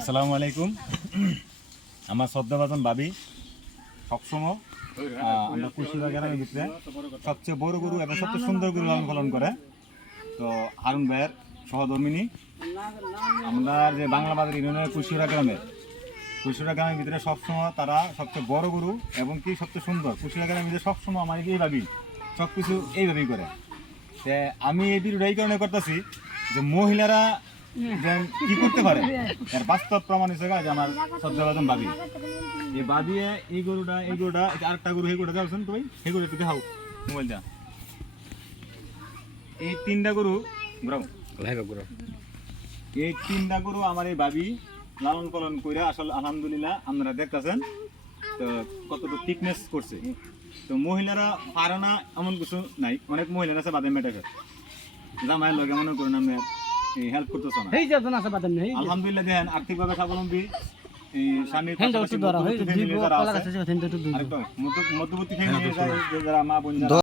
আসসালামু আলাইকুম। আমার শ্রদ্ধাভাজন ভাবি, সবসময় আমরা কুশিরা গ্রামের ভিতরে সবচেয়ে বড় গরু এবং সবচেয়ে সুন্দর গরু লালন পালন করে। তো হারুন ভাইয়ের সহধর্মিনী, আমরা যে বাংলা বাজার ইউনিয়নের কুশিরা গ্রামে, কুশিরা গ্রামের ভিতরে সবসময় তারা সবচেয়ে বড় গরু এবং কি সবচেয়ে সুন্দর। কুশিরা গ্রামের ভিতরে সবসময় আমার এইভাবেই সব কিছু এইভাবেই করে। আমি এই ভিডিওটা এই কারণে করতেছি যে মহিলারা যে কি করতে পারে? এর বাস্তব প্রমাণ হিসেবে যে আমার শ্রদ্ধাভাজন ভাবি এই বাদিয়ে এই গরুটা এই গরুটা যে আরেকটা গরু এই গরুটা যাওছেন তুমি এই গরু একটু দেখাও। মোবাইল দা এই তিনটা গরু ঘুরাও। এই তিনটা গরু আমার এই ভাবি লালন পালন করে আসলে আলহামদুলিল্লাহ আপনারা দেখতেছেন। তো কতটুকু ফিটনেস করছে। তো মহিলারা পারে না এমন কিছু নাই। অনেক মহিলারা আছে বাদে মেটে জামাইয়ের লগে মনে করেন আমি হেল্প করতেছ না? এই যে জন আছে বাদাম নেই আলহামদুলিল্লাহ দেখেন আর্থিকভাবে স্বাবলম্বী এই স্বামীর হয় মধ্যবর্তী family যারা আছে, গাছে যে হেন একটু দুধ আরেকটা মধ্য- মধ্যবর্তী ফ্যামিলি যারা মাা বোন